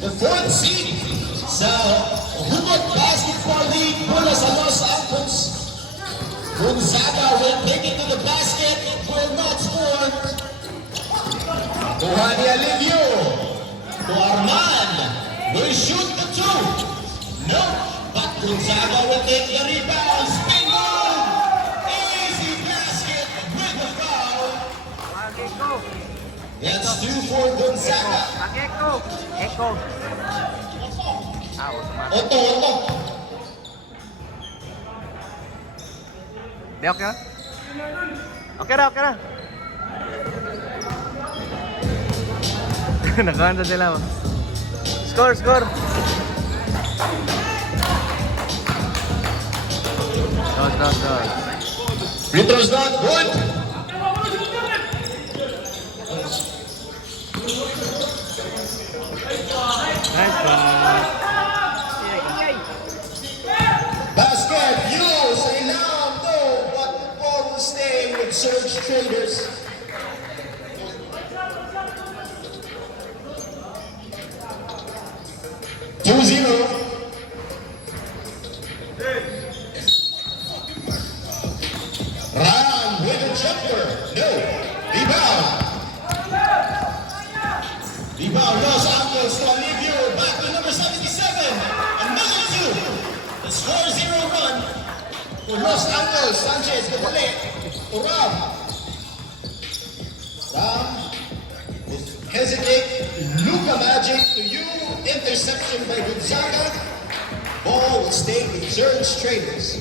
the fourth seed sa Hugot Basketball League mula sa Los Altos. Gonzaga will take it to the basket, will not score. Kuha ni Alivio. To Arman, will shoot the two. No, but Gonzaga will take the rebound. Spin goal. Easy basket with the foul. That's two for Gonzaga. Echo. Otto. Di okay na? Okay na. Nakahanda sila. Score. Go. Free throw's not good. Nice one. Basket, you say now, no, but the ball will stay with Surge Traders. Two zero. Ram with a jumper. No. Rebound, Los Angeles to Alivio. Back to number 77. Another two. The score 0-1 for Los Angeles. Sanchez with the late. Ram hesitate. Luka Magic to you. Interception by Gonzaga. Ball will stay with Surge Traders.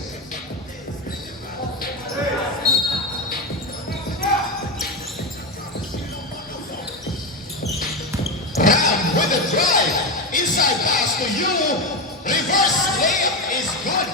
Ram with a drive. Inside pass to you. Reverse layup is good.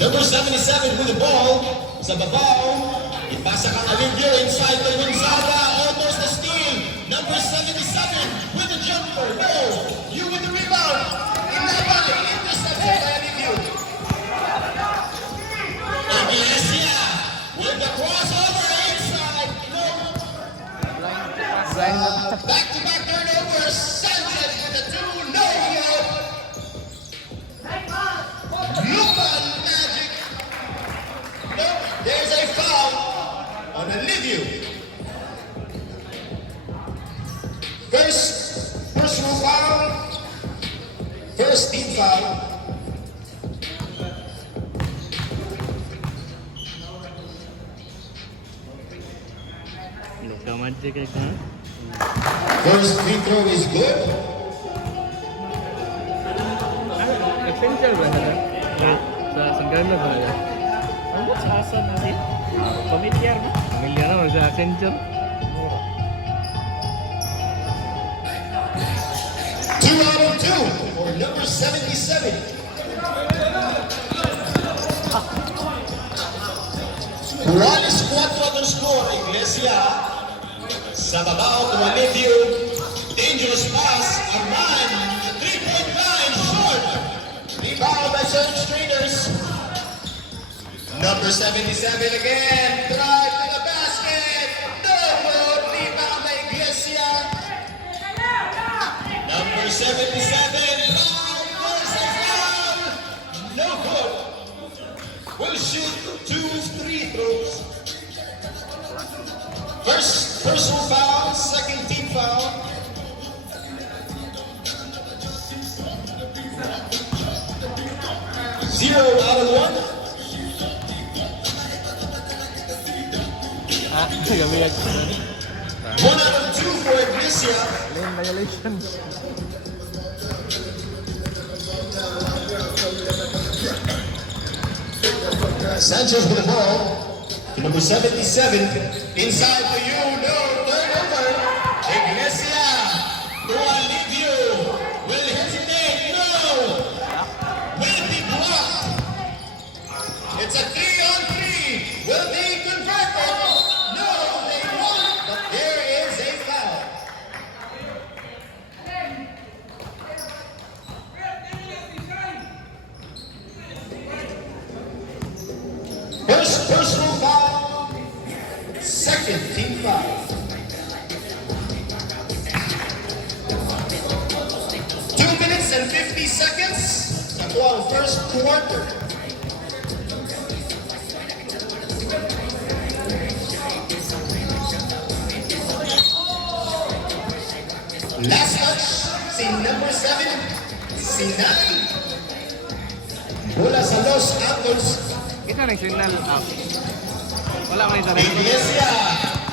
Number 77 with the ball. Sa babaw. Ipasa kang Alivio inside to Gonzaga. Almost a steal. Number 77 with the jumper. No. You with the rebound. Inabali. Interception by Alivio. Iglesia with the crossover inside. No. Back-to-back turnovers. Sanchez with the two. No. Lupan Magic. No. There's a foul on Alivio. First personal foul. First team foul. Luka Magic ka. First free throw is good. Essential ba na? Sa Sanggana ba na? Ano sa asa natin? Pamilyar na? Pamilyar na sa Essential. 2 out of 2 for number 77. Juárez 4 ang score. Iglesia sa babaw to Alivio. Dangerous pass. Arman. 3-point line. Short. Rebound by Surge Traders. Number 77 again. Drive to the basket. No good. Rebound by Iglesia. Number 77. Foul. There's a foul. No good. Will shoot 2 free throws. First personal foul, second team foul. Zero out of 1. Kami yan. 1 out of 2 for Iglesia. Lane violation. Sanchez with the ball to number 77. Inside for you, no turnover. Iglesia to Alivio. Will hesitate, no. Will be blocked. It's a 3-on-3. Will they convert it? No, they won't. But there is a foul. First personal foul. second, team foul. 2 minutes and 50 seconds to our first quarter. Last touch, si number 7, si 9. Bola sa Los Angeles. Kita na yung signal. Wala ko yung sarili. Iglesia,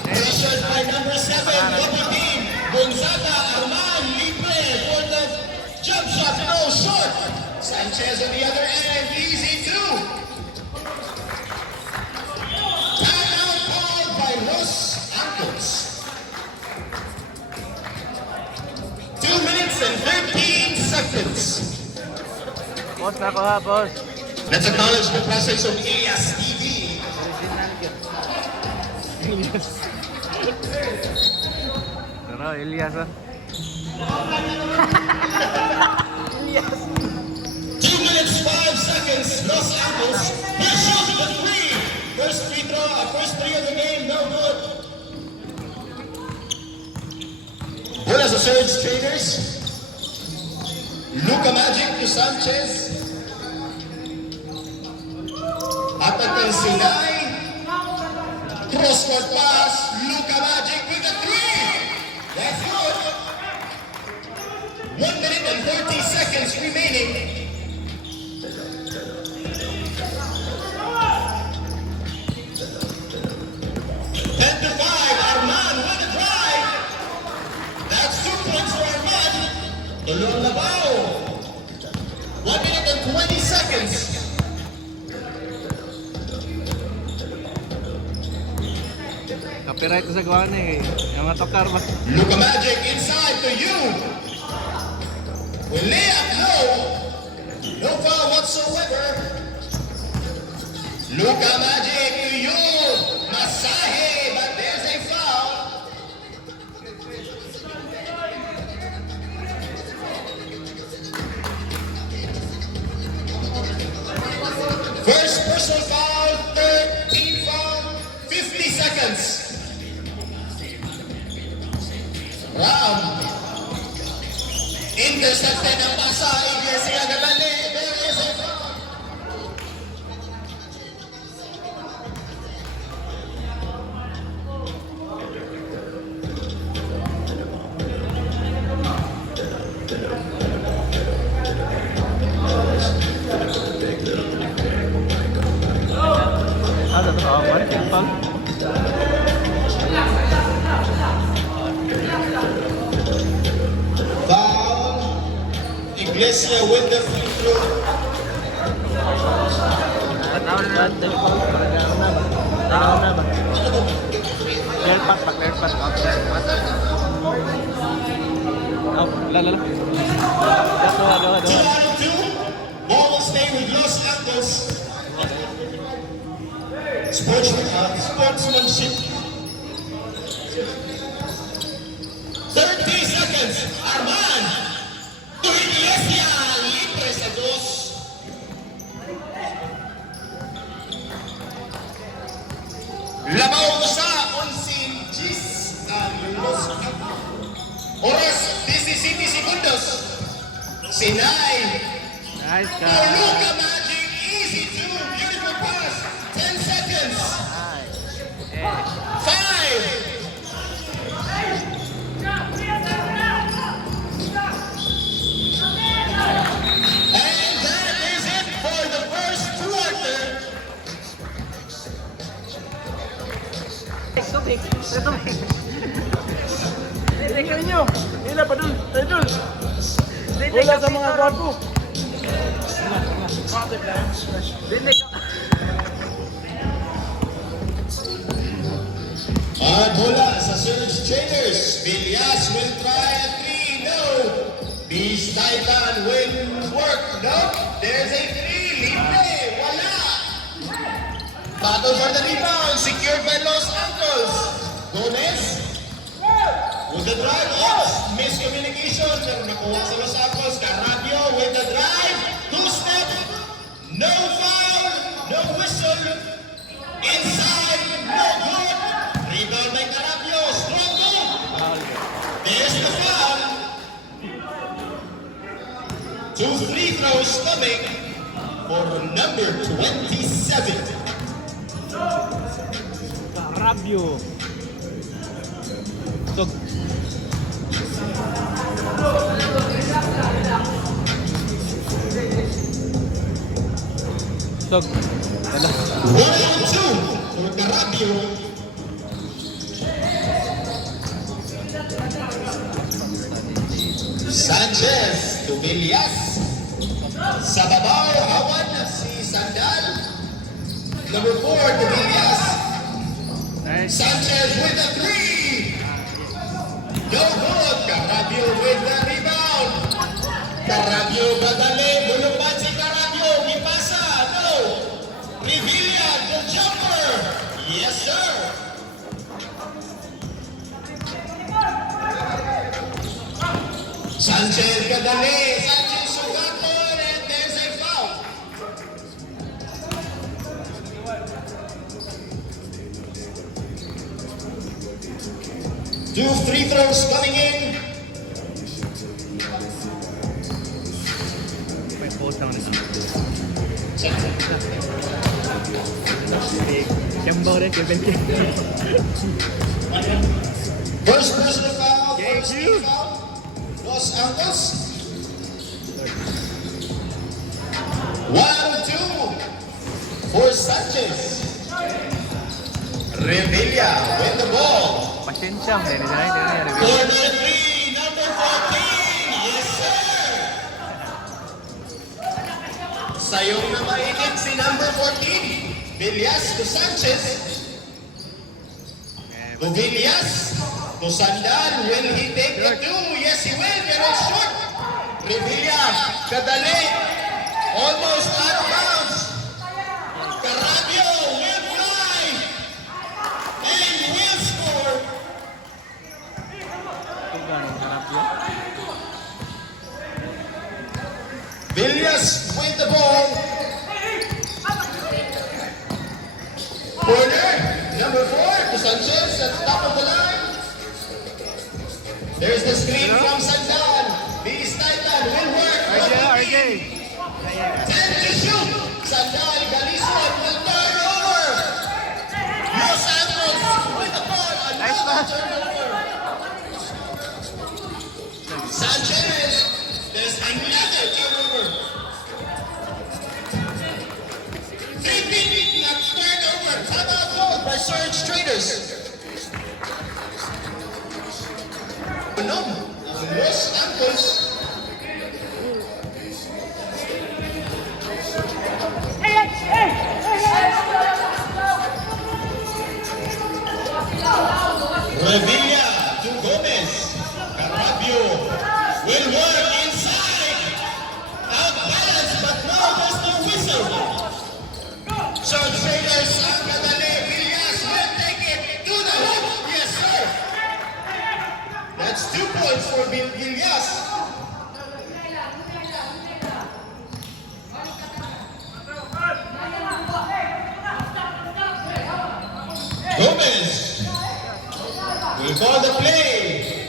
pressured by number 7, double team. Gonzaga, Arman, libre for the jump shot, no short. Sanchez on the other end, easy two. Timeout called by Los Angeles. 2 minutes and 13 seconds. Post na ko ha, post. Let's acknowledge the presence of Elias TV. Elias. Pero Elias ha. 2 minutes, 5 seconds, Los Angeles. First shot for three. First free throw, first three of the game, no good. Bola sa Surge Traders. Luka Magic to Sanchez. Attack ng Sinai. Cross-court pass. Luka Magic with a three. That's good. 1 minute and 30 seconds remaining. And the 5, Arman with a drive. That's 2 points for Arman. Tulong na bao. 1 minute and 20 seconds. Copyright sa gawa na eh. Yung mga tokar ba? Luka Magic inside to you. Will lay up low. No foul whatsoever. Luka Magic to you. Masahe, but there's a foul. First personal foul, third team foul, 50 seconds. Ram. Intercepted ang pasa. Iglesia Gadali. There is a foul. Ada to awan, timpal. Foul. Iglesia with the free throw. Taon na natin. Taon na ba? Clear pass pa, clear pass. Clear pass. Lala. Doha. 2 out of 2. Ball will stay with Los Angeles. Sportsmanship. 30 seconds. Arman. To Iglesia. Libre sa dos. Labaw sa 11 Gis ang Los Angeles. Oras 17 segundos. Sinai. Nice For ka. Luka Magic. Easy two. Beautiful pass. 10 seconds. Nice. 5. And that is it for the first quarter. Tubig. Tingnan nyo. Hila pa dun. Dun. Wala sa mga gwapo. Bola sa Surge Traders. Villas will try a 3. No. Beast Titan will work. No. There's a 3. Libre. Wala. Battle for the rebound. Secured by Los Angeles. Gomez. With the drive. Oops. Miscommunication. Nakuha sa Los Angeles. Carabio with the drive. 2-step. No foul. No whistle. Inside. No good. throws coming for number 27. Carabio. Tug. Tug. Ano? 1-2 for Carabio. Sanchez to Villas. Sa babaw, hawan si Sandal. Number 4 to Villas. Nice. Sanchez with a 3. No good. Carabio with the rebound. Carabio badali. Bulupan si Carabio. Mipasa. No. Revilla, the jumper. Yes, sir. Sanchez kadali. Sanchez sugaton and there's a foul. Two free throws coming in. May post naman ito. Kembo rin, Kevin Kim. First personal foul. Yeah, First you. team foul. Los Angeles. 1-2 for Sanchez. Revilla with the ball. Pasensya, hindi na. Corner 3, number 14. Yes, sir. Sayong na mainit si number 14. Villas to Sanchez. To Villas. To Sandal. Will he take the 2? Yes, he will. Pero short. Revilla. Kadali. Almost out of bounds. Carabio will fly. And will score. Carabio. Villas with the ball. Corner, number 4 to Sanchez at the top of the line. There's the screen from Sandan. Beast Titan will work. RJ. 10 to shoot. Sandan, Galisson will turn over. Los Santos with the ball. Nice Another pass. turnover. Sanchez, there's another turnover. 3-3 not turnover. Timeout called by Surge Traders. No, Los Santos. Revilla to Gomez. Carabio will work inside. Out balance, but no, there's no whistle. So Traders, Sancadale, Villas will take it to the hoop. Yes, sir. That's 2 points for Villas. Gomez will call the play.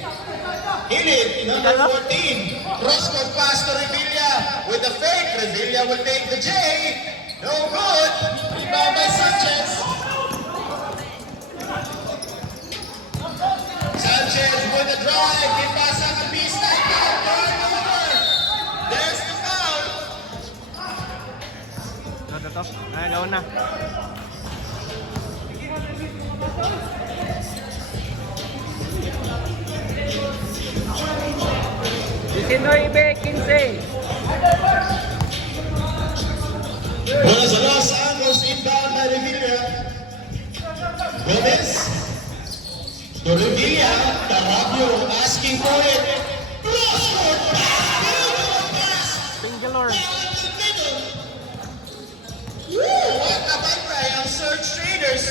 Hit it, number 14. Cross-court pass to Revilla with the fake. Revilla will take the J. No good. Rebound by Sanchez. Sanchez with the drive. Give pass on the beast. Turnover. There's the foul. Ito. Ay, gawin na. Ibe, 15. Buenas a Los Angeles inbound by Revilla. Gomez to Revilla. Carabio asking for it. Cross-court pass. Beautiful pass. Singular. Down the middle. Woo! What a bantay ang Surge Traders.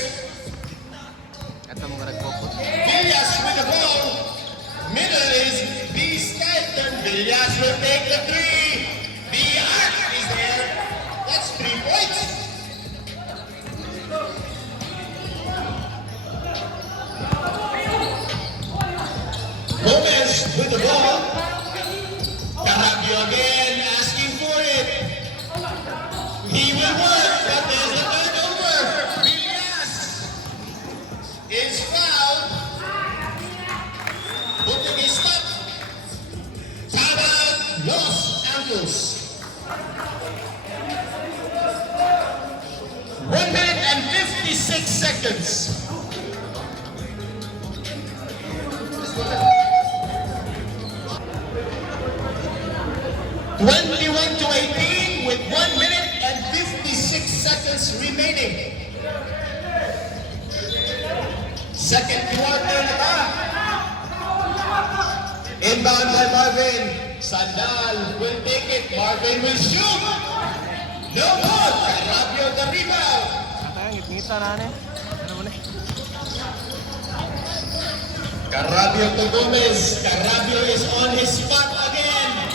Ito mga nag-focus. Villas with the ball. Middle is Beast Titan. Villas will take the 3. The arc is there. That's 3 points. Gomez with the ball. Carabio again asking for it. seconds. 21-18 with 1 minute and 56 seconds remaining. Second quarter na ba? Inbound by Marvin. Sandal will take it. Marvin will shoot. No good. Carabio the rebound. Kaya ngit-ngita na ano eh. Ano mo na eh. Carabio to Gomez. Carabio is on his spot again.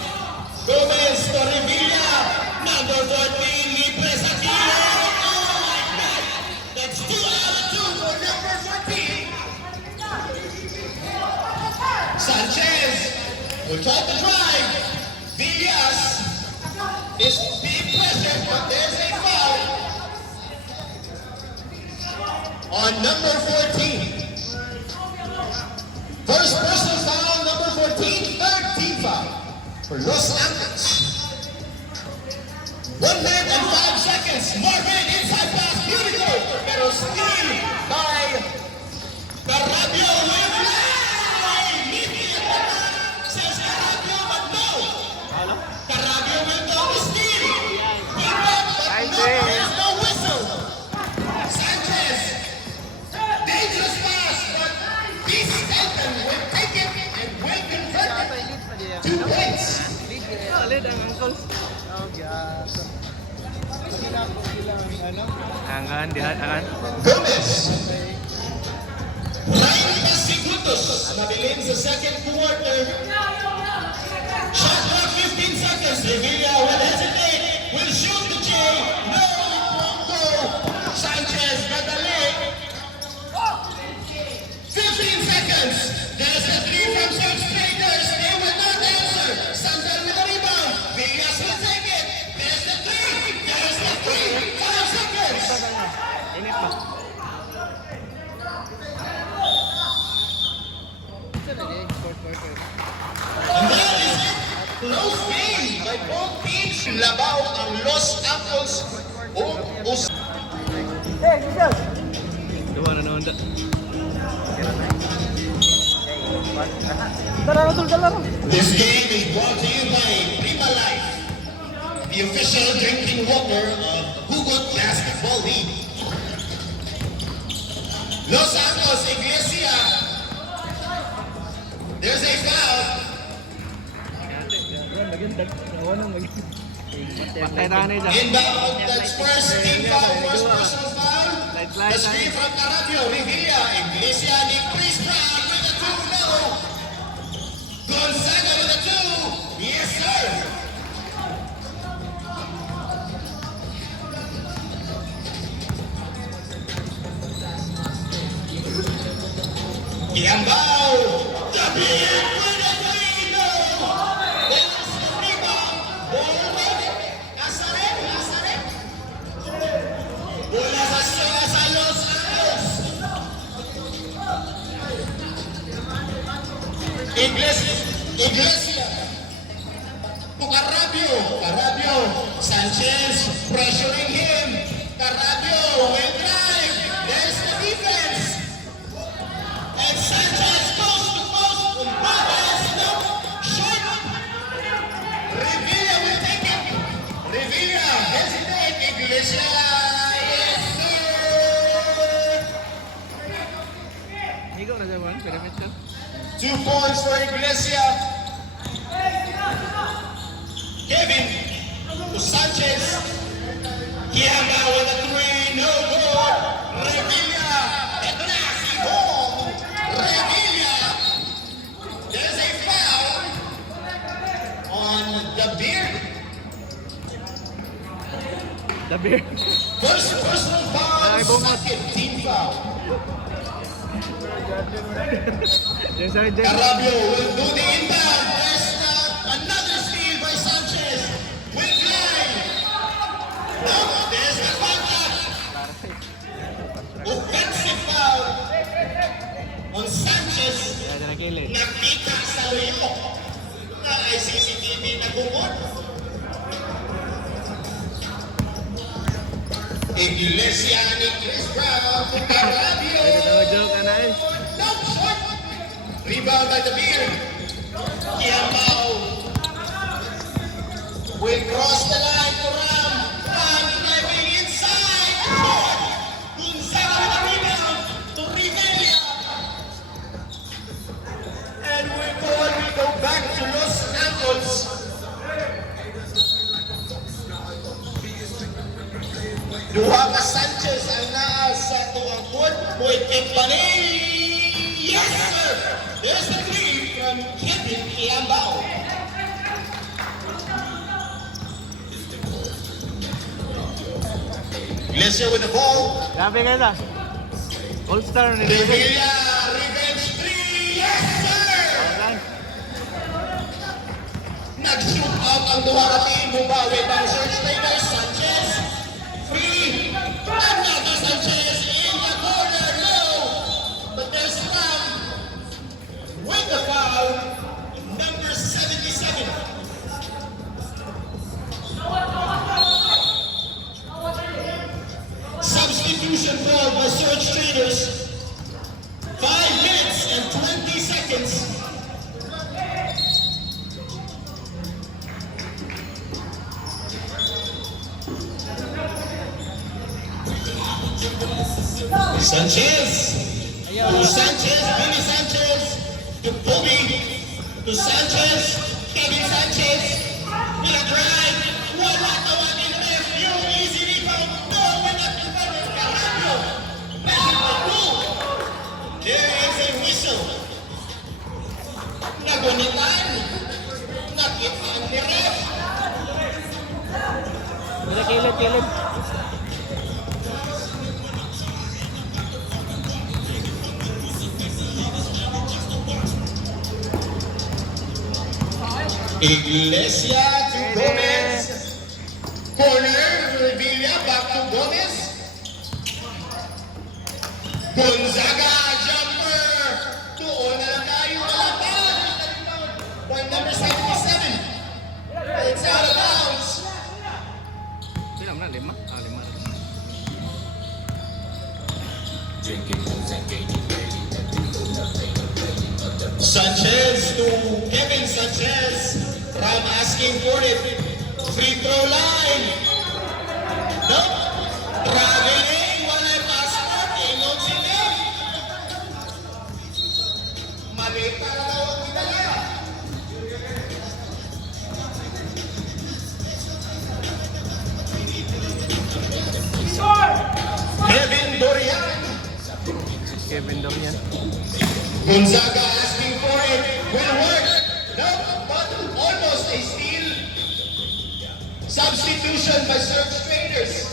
Gomez to Revilla. Number 14, Lipres Aquino. Oh my God. That's 2 out of 2 for number 14. Sanchez will try to drive. Villas is being pressured, but there's a foul on number 14. First personal foul, number 14, third team foul for Los Angeles. 1 minute and 5 seconds. Marvin inside pass, beautiful, pero steal by Carabio with fly. Says Carabio, but no. Carabio will go to steal. He got, but no, there's no whistle. Sanchez, dangerous pass, but this Stanton will take it and will convert it. 2 points. Solid ang uncles. Oh, God. Angkan, dihat, angkan. Gomez. 90 segundos. Mabilin sa second quarter. Shot clock 15 seconds. Revilla will hesitate. Will shoot the J. No, it won't go. Sanchez, madali. 15 seconds. There's a 3 from Search Traders. They will not answer. Sandal with the rebound. Villas will take it. There's the 3. There's the 3. 5 seconds. Init pa. And that is it. Close game by both teams. Labaw ang Los Angeles Dua na naman da. This game is brought to you by Prima Life, the official drinking water of Hugot Basketball League. Los Angeles Iglesia. There's a foul. Patay na niya. Inbound, that's first team foul, first personal foul. The screen from Carabio, Revilla, Iglesia, Nick Priest Brown with the 2, no. Gonzaga with the 2, yes sir. Kiambao, the big with the 3, no. There's the rebound, ball with it. Nazaret. Bola sa Los Angeles. Iglesia. To Carabio. Sanchez pressuring him. Carabio will drive. There's the defense. And Sanchez goes to post. Umbrellas, no. Short. Revilla will take it. Revilla hesitate. Iglesia. Yes, sir. Ikaw na jawan, perimeter. 2 points for Iglesia. Kevin to Sanchez. Kiamba with a 3, no good. Revilla. Ito na si Hong. Revilla. There's a foul on the beard. The beer. First personal foul, Ay, bungot. second team foul. Yung sergeant. Carabio will do the inbound. There's another steal by Sanchez. Will line. No, there's the contact. Offensive foul on Sanchez. Kaya na nakili. Nakita sa limo na ay CCTV na gumot. Iglesia ni Chris Brown to Carabio. Joke ka na eh. No shot. Rebound by the beard. Kiambao will cross the line to Ram. Ram driving inside. Gonzaga with the rebound to Rivera. And we go back to Los Angeles. Duha ka Sanchez ang naa sa tuwang court. Boy, Kepane. Yes, sir. There's the three from Kevin Kiambao. Iglesia with the ball. Grabe guys ah. All-star ni Revilla, revenge three. Yes, sir. Nag-shoot out ang duha ka team. Bumawi ng search later. Sanchez. Free. Another Sanchez in the corner. No. But there's Ram with the foul. Number 77. Substitution foul by Search Traders. 5 minutes and 20 seconds. Sanchez. To Sanchez. Billy Sanchez. To Bobby. To Sanchez. Kevin Sanchez. With a drive. Wala ka one in left. You easy rebound. No, we're not in front of Carrabio. Back to goal. There is a whistle. Nagunitan. Nakita ang ref. Kilid. Iglesia to Gomez. Corner, Revilla, back to Gomez. Gonzaga, jumper. Doon na lang tayo malapad. Point number 77. It's out of bounds. Bilang na, 5? 5. Sanchez to Kevin Sanchez. Ram asking for it. Free throw line. Nope. Traveling. Wala passport. Ingon sila. Malita na daw ang pinala. Kevin Dorian. Kevin Dorian. Gonzaga asking for it. Will work. No, but almost a steal. Substitution by Search Traders.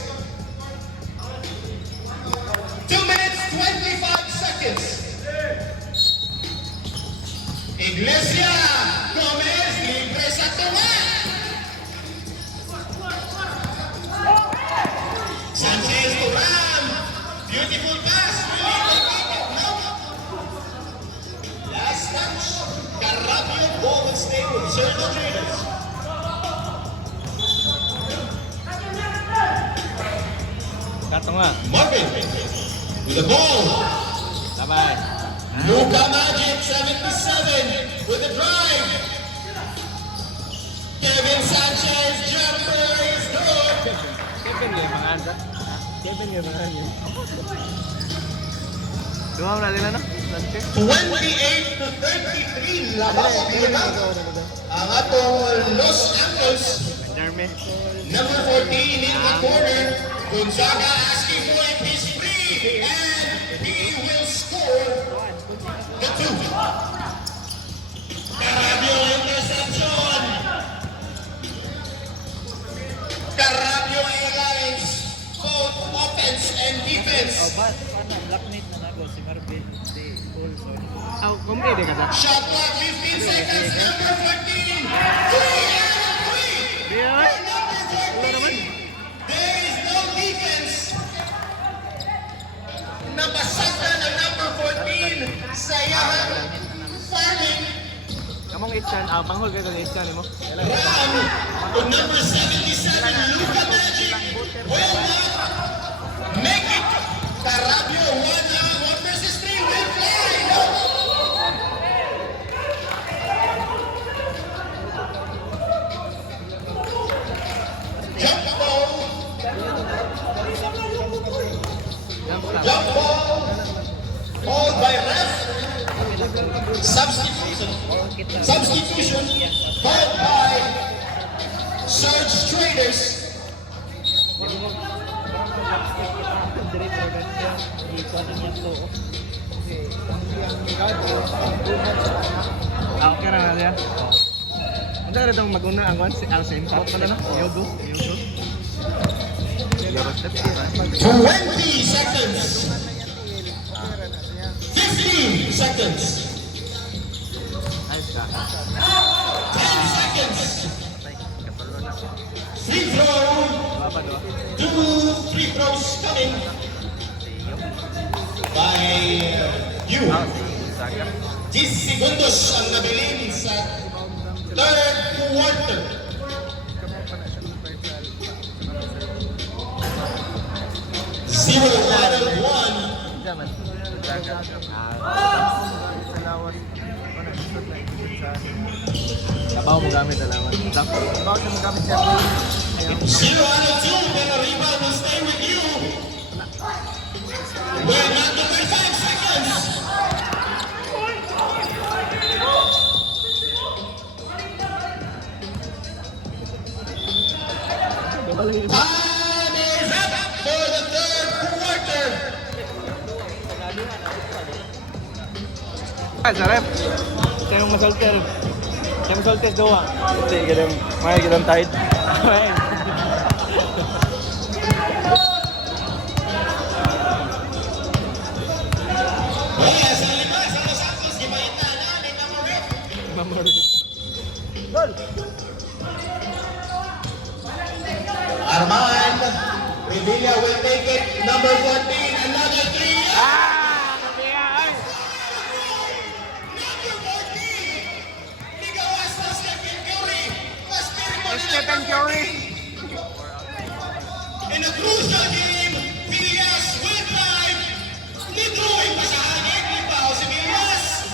2 minutes, 25 seconds. Iglesia. Gomez. Libre sa tuwa. Sanchez to Ram. Beautiful pass. No. Last touch. Carrabio ball will stay with Search Traders. Kato nga. Marvin with the ball. Sabay. Luka Magic 77 with the drive. Kevin Sanchez jumper is good. Kevin yung mga anda. Kevin yung mga anda. Dua mo na nila no? 28 to 33. Labaw ang pinag. Ang atong Los Angeles. Jeremy. Number 14 in the corner. Gonzaga asking for it. He's free. And he will score the two. Carrabio interception. Carrabio Airlines. Both offense and defense. But laknit na nago si Marvin di also. Oh, kumede ka sa. Shot clock 15 seconds. Number 14. 3 out of 3. Di For naman. number 14. There is no defense. Nabasag na ng number 14. Sayang. Farming. Kamong 8-chan. Panghol kayo ng 8-chan mo. Ram. To number 77. Luka Magic. Well done. Jump stop. Jump ball. Called by ref. Substitution. Substitution. Called by Surge Traders. Diretso na siya. Ikuha niya to. Okay na na siya. Ang dara itong mag-una ang one, ang same spot pala na. Yogo. 20 seconds. 15 seconds. Ayos ka. 10 seconds. Kapalo na. Free throw. Baba do. 2 free throws coming by you. Si Saga. 10 segundos ang nabilin sa third quarter. Zero out of one. Jaman. Saga. Kabaw mo gamit alawan. Tapos, kabaw siya mo gamit siya. Zero out of two. Then a rebound will stay with you. We're not the 35 seconds. Time is up for the third quarter. Ay, sarap. Siya yung masulter. Siya masulter gawa. Kasi ganun, may ganun tight. Kaya sa lima, sa Los Santos, gimaita na ni Mamoret. Gol! Arman, Revilla will take it. Number 14, another three. Ah! Nabiya! Ay! Number 14, Ligawas na Stephen Curry. Mas Stephen Curry! In a crucial game, Villas will drive. Nitruin pa sa hangin. Lipaw si Villas.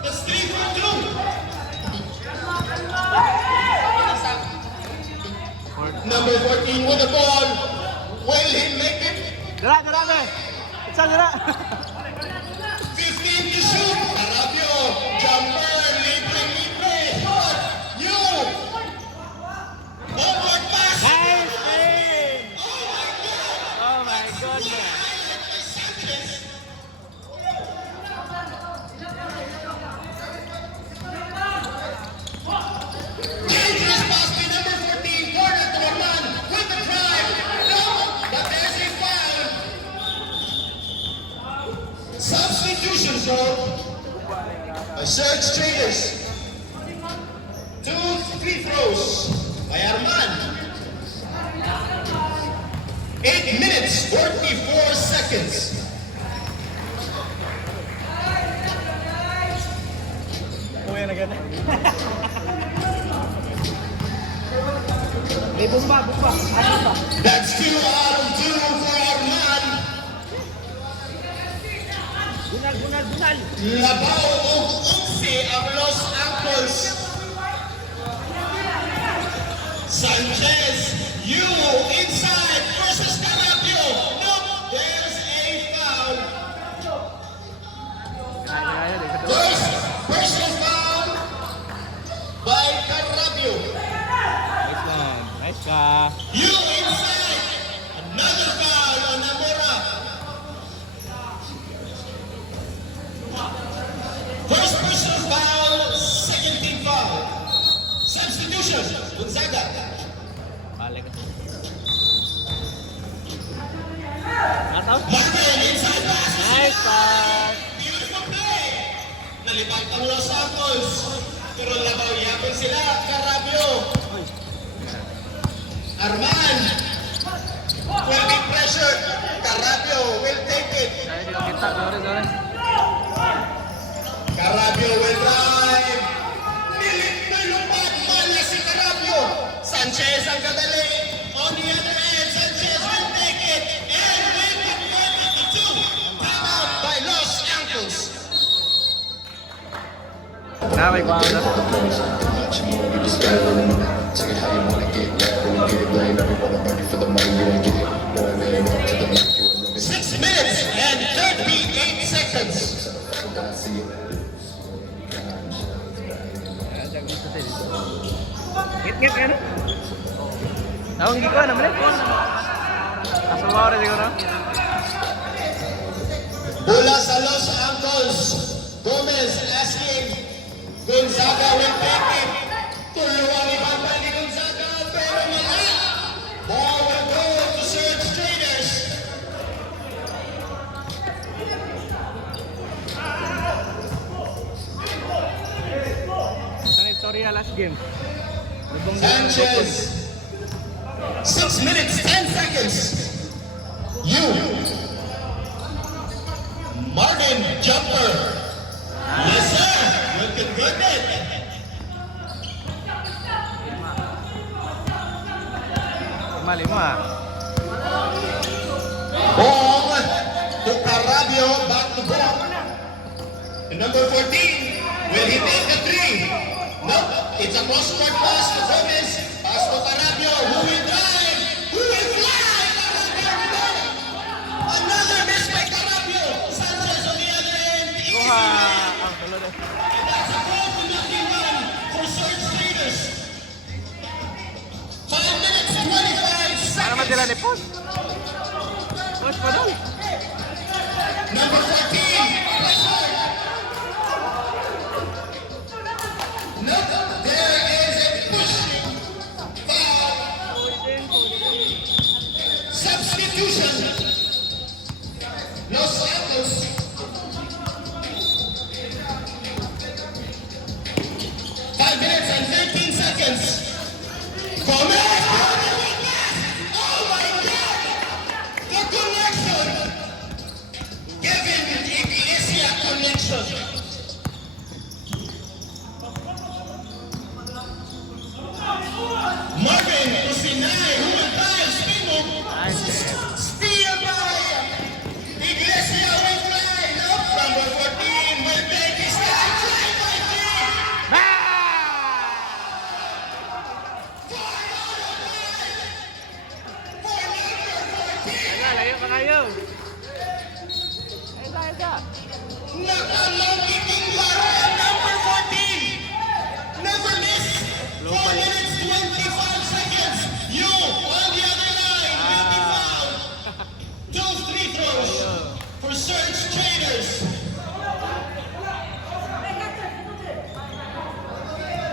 That's 3 for 2. Number 14 with the ball. Will he make it? Dara! Dara! Dara! Isa! Dara! 15 to shoot. Arabio. Jumper. Libre. Shot. You. Forward pass. Nice game! Oh my goodness! Dangerous pass by number 14. Corner to Arman with the drive. No, but there's a foul. Substitution zone. By Surge Traders. 2 free throws by Arman. 8 minutes, 44 seconds. Kuya na gana. May bumba! Bumba! Ano ba? That's 2 out of 2 for Arman. Bunal, bunal, bunal! Labaw o Uksi ang Los Angeles. Sanchez, you inside versus Carapio. No, there's a foul. First personal foul by Carapio. Nice one! Nice ka! You inside. Another foul on Namora. First personal foul, second team foul. Substitution, Gonzaga. Balik ka. Ataw? Martin inside pass. Nice pass! Beautiful play. Nalipat ang Los Santos. Pero labaw yapon sila, Carabio. Arman. Will be pressured. Carabio will take it. Ay, hindi ko kita. Sorry. Carabio will drive. Nilit na lumpat. Mala si Carabio. Sanchez ang kadali. On the other end, Sanchez will take it. And will convert it to 2. Time out by Los Angeles. Nakakay ko na. Much more, we just gotta let 'em know. Take it how you wanna get, let it get it, blame everyone on 6 minutes and 38 seconds. Ngit-ngit kan? Tahu hindi ko naman eh. Asal mo rin siguro. Bola sa Los Angeles. Gomez asking Gonzaga will take it. Tuluan ni Papa ni Gonzaga pero mali. Ball will go to Surge Traders. Sana istorya last game. Sanchez. 6 minutes, 10 seconds. You. Marvin Jumper. Yes, sir. You can get it. Lima. Ball to Carabio, back to ball. And number 14, will he take the three? Nope, it's a cross-court pass to Gomez. Pass to Carabio, who will drive? Who will fly? Another miss by Carabio. Sanchez on the other end. Kuha. Ang tulo na. That's a goal to lucky one for Surge Traders. 5 minutes, 25 Para seconds. sila ni Post. Post pa doon. Number 14, pressure. Nope, there is a push. Foul. Substitution. Los Santos. 5 minutes and 13 seconds. Gomez. Oh my God! The connection. Kevin Iglesia connection. Marvin Usinay, who will drive spin move. Steal by Iglesia will fly. Nope. Number 14 will take his time. Fly by three. For number 14. Layo pa kayo. Esa. Nakalong-iting laro ang number 14. Never miss. 4 minutes, 25 seconds. You, on the other line, will be fouled. 2 free throws for Surge Traders.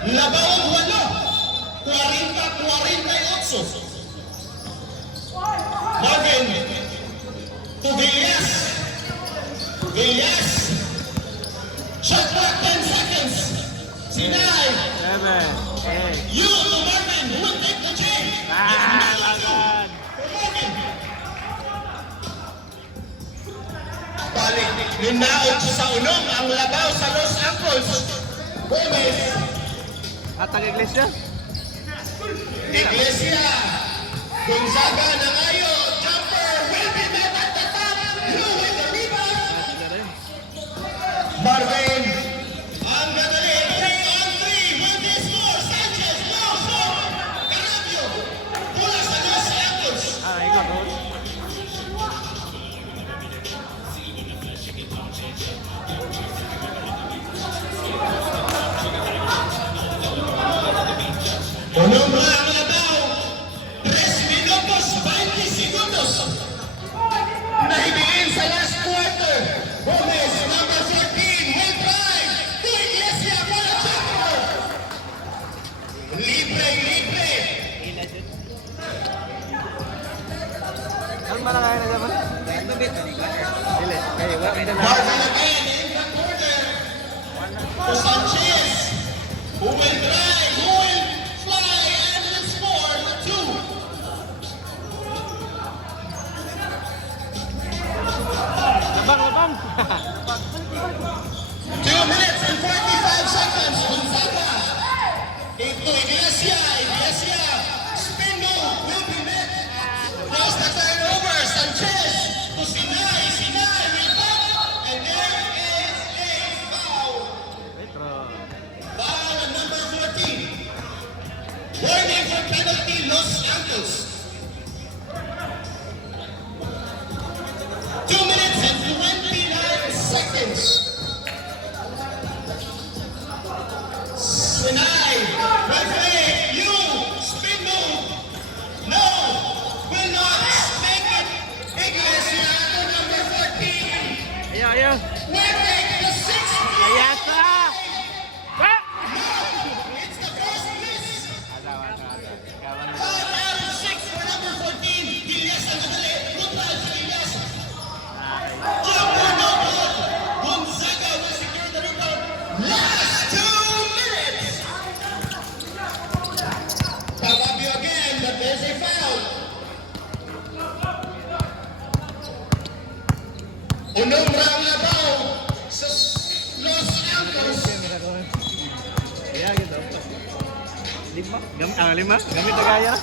Labawang walo. 40-48. Marvin to Villas. Villas. Shot clock 10 seconds. Sinay. 7, 8. You to Marvin. Who will take the chain? Lagan. For Marvin. Balik. Ninaot sa unong ang labaw sa Los Angeles. Gomez. At Iglesia. Iglesia. Gonzaga Nangayo. Jumper will be met at the top. You with the rebound. Marvin. Ang gagaling. 3-on-3. Will they score? Sanchez. No score. Carabio. Pula sa Los Angeles. Ikot. Unong ang labaw. 3 minutos, 20 segundos. Nahibilin sa last quarter. Gomez, number 14, will drive. To Iglesia for a jumper. Libre. Ang malakay na dapat. Dili. Kayo ba? Marvin again in the corner. To Sanchez. Who will drive, who will fly, and will score the 2. Labang. 2 minutes and 45 seconds. Gonzaga. Into Iglesia. Spin move will be met. Lost the turnover. Sanchez to Sinay. Rebound. And there is a foul. Petro. Foul on number 14. Warning for penalty, Los Santos. Netflix, the sixth. Ayasa! Ah! It's the first miss. Asa. Kawan. 5 out of 6 for number 14. Ilyas ang madali. Brutal sa Ilyas. No good. Gonzaga will secure the rebound. Last 2 minutes. Calabio again, but there's a foul. Unong round na ball sa Los Altos. Kaya gitu. Lima? Gamit na gaya?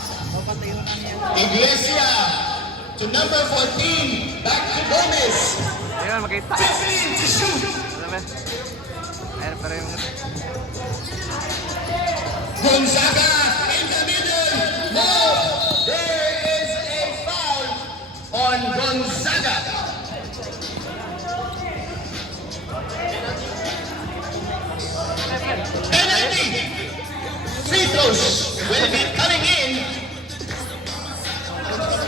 Iglesia to number 14. Back to Gomez. Ayun, makita. 15 to shoot. Alam ba? Ayan, para yung... Gonzaga in the middle. No, there is a foul on Gonzaga. Penalty. Free throws will be coming in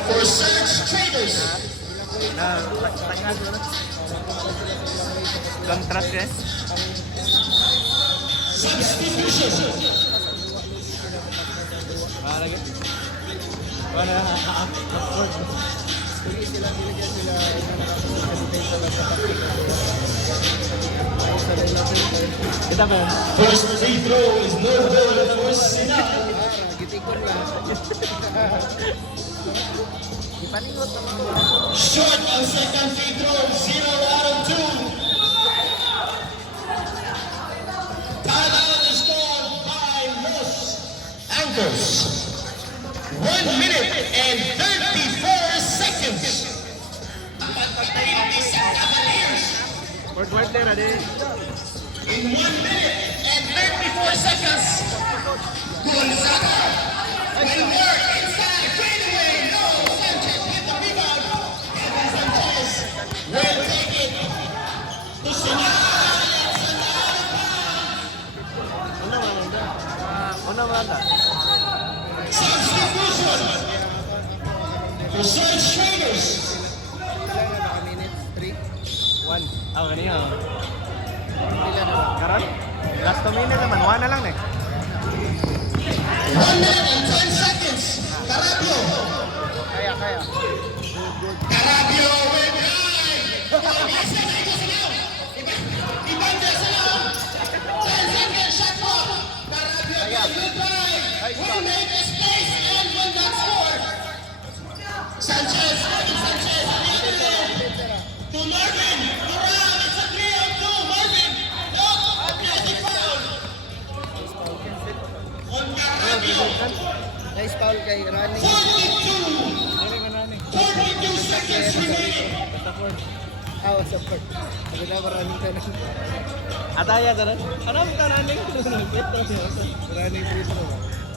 for Surge Traders. Tanggal dulu. Kontras ya. Substitution. Mana lagi? Mana? Kita ba? First free throw is no good for Sinal. Short ang second free throw, 0 out of 2. Timeout is called by Los Anchors. 1 minute and 34 seconds. Word there ada. In 1 minute and 34 seconds, Gonzaga will work inside, straight away. No, Sanchez with the rebound. Kevin Sanchez will take it to Sinal. Una mata. Substitution for Surge Traders. 1. Kanina. Karon? Last 2 minutes naman. 1 na lang eh. 1 minute and 10 seconds. Carabio. Carabio will drive. Ibanda Sinal. 10 seconds shot clock. Carabio will drive. Will make a space and will not score. Sanchez. Sanchez on the other end. To Marvin. Around. It's a 3-on-2. Marvin. No. Atlantic foul. On Carabio. Nice foul kay Rani. 42 seconds remaining. Support. Sabi na maraming tanong. Ataya ka rin? Ano ang tananing? Maraming free throw.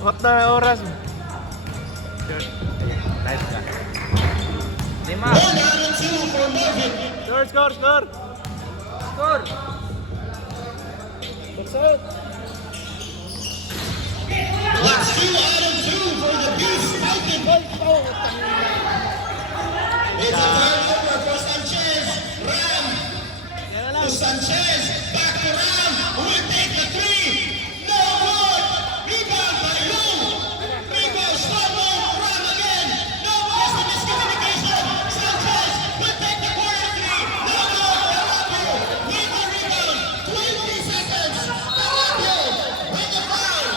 Hot na oras. Nice ka. 5. 1 out of 2 for Marvin. Score. Score. Bagsot. That's 2 out of 2 for the Beast Falcon. It's a turnover for Sanchez. Ram to Sanchez. Back to Ram. Who will take the 3? No good. Rebound by Lou. Rebound slow move. Ram again. No, there's a miscommunication. Sanchez will take the corner 3. No good. Carabio with the rebound. 20 seconds. Carabio with the foul.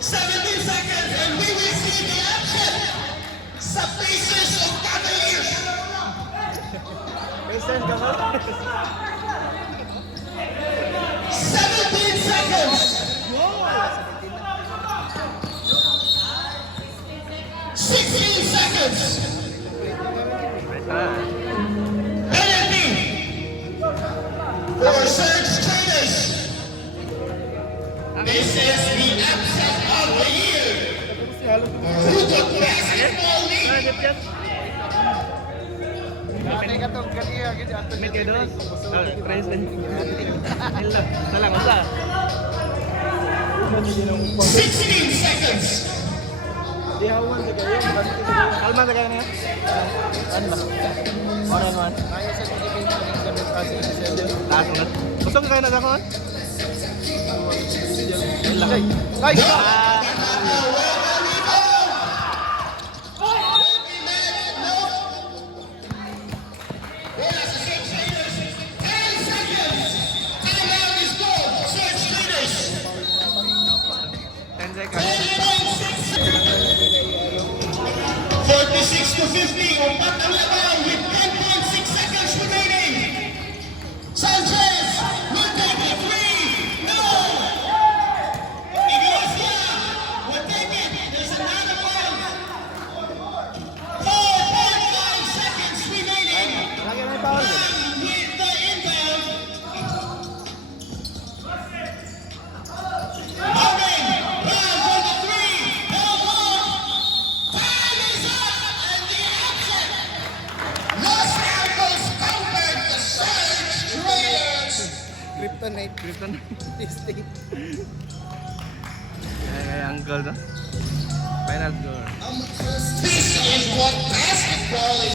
17 seconds and we will see the action sa faces of Cavaliers. Present ka ba? 17 seconds. 16 seconds. Penalty for Surge Traders. This is the upset of the year. Fruto Basketball League. Mit kayo doon? Present. Hello. Salang, usa. 16 seconds. Kalma na kayo na yan. Ano ba? Oran man. Kaya sa Philippines, kami kasi Taas mo na. Gusto ka kayo nagkakuhan? Yun lang. Guys! Ten seconds. 46 to 50. Umpat ang laban with 10.6 seconds remaining. Sanchez will take it. 3. No. Iglesia will take it. There's another one. 4.5 seconds remaining. Lagi may power. With the inbound. Holding. Round for the 3. No more. Time is up. And the action. Los Alamos conquered the Surge Raiders. Kryptonite. Krypton. Distinct. Kaya uncle no? Final score. This is what basketball is.